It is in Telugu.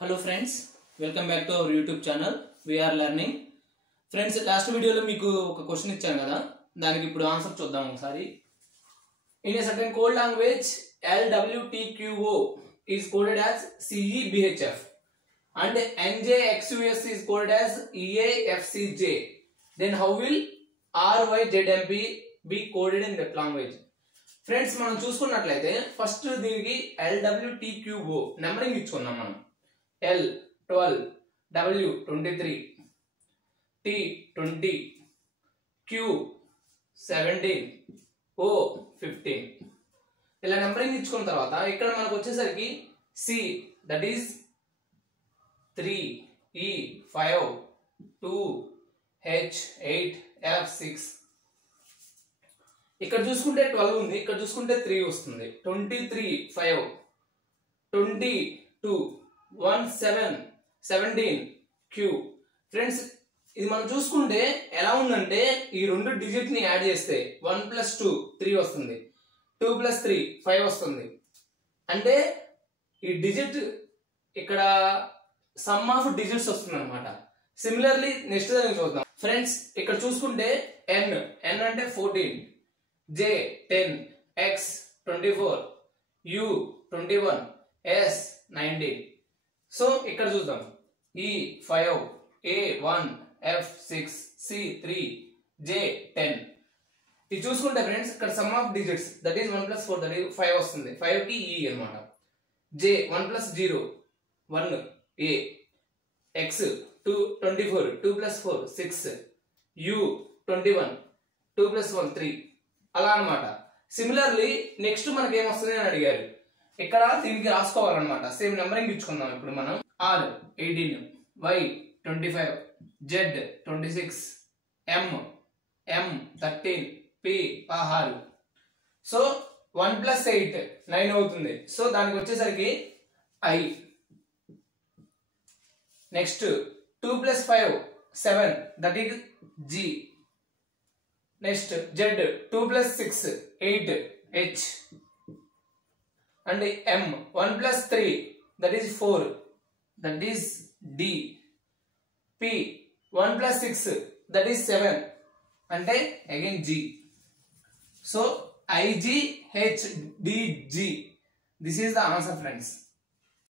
Hello friends, welcome back to our YouTube channel. We are learning. Friends, last video lo meeku oka question ichchanu kada. Daniki ippudu answer chuddam okasari. In a certain code language, LWTQO is coded as CEBHF and NJXUS is coded as EAFCJ. Then how will RYZMP be coded in that language? Friends, మనం చూసుకున్నట్లయితే ఫస్ట్ దీనికి LWTQO నెంబరింగ్ ఇచ్చుకుందాం మనం. L 12, W 23, T 20, Q 17, O 15. ఇలా నెంబరింగ్ ఇచ్చుకున్న తర్వాత ఇక్కడ మనకు వచ్చేసరికి C that is 3, E 5, 2, H 8, F 6. ఇక్కడ చూసుకుంటే 12 ఉంది, ఇక్కడ చూసుకుంటే 3 వస్తుంది. 23 5, 22 17, 17 Q. ఫ్రెండ్స్, ఇది మనం చూసుకుంటే ఎలా ఉందంటే ఈ రెండు డిజిట్ ని యాడ్ చేస్తే 1 + 2 3 వస్తుంది, 2 + 3 5 వస్తుంది. అంటే ఈ డిజిట్ ఇక్కడ సమ్ ఆఫ్ డిజిట్స్ వస్తుంది అనమాట. సిమిలర్లీ నెక్స్ట్ దానికి చూద్దాం. ఫ్రెండ్స్, ఇక్కడ చూసుకుంటే N అంటే 14, J 10, X 24, U 21, S 19. So ఇక్కడ చూద్దాం E 5, A 1, F 6, C 3, J 10. ఇది చూసుకుంటే ఫ్రెండ్స్ ఇక్కడ some of digits that is 1 + 4 that is 5 వస్తుంది. 5 కి E అన్నమాట. J 1 + 0 1 A, X 2 24, 2 + 4 6, U 21, 2 + 1 3 అలా అన్నమాట. సిమిలర్లీ నెక్స్ట్ మనకి ఏమొస్తుంది అని అడిగారు. ఇక్కడ దీనికి రాసుకోవాలన్నమాట. Same numbering ఇచ్చుకుందాం. ఇప్పుడు మనం R 18, Y 25, Z 26, M 13, P 16. So 1 + 8 9 అవుతుంది. సో దానికి వచ్చేసరికి I. Next 2 + 5 7 that is G. Next Z 2 + 6 8 H. and M 1 + 3 that is 4 that is D. P 1 + 6 that is 7 and again G. So I G H D G, this is the answer friends.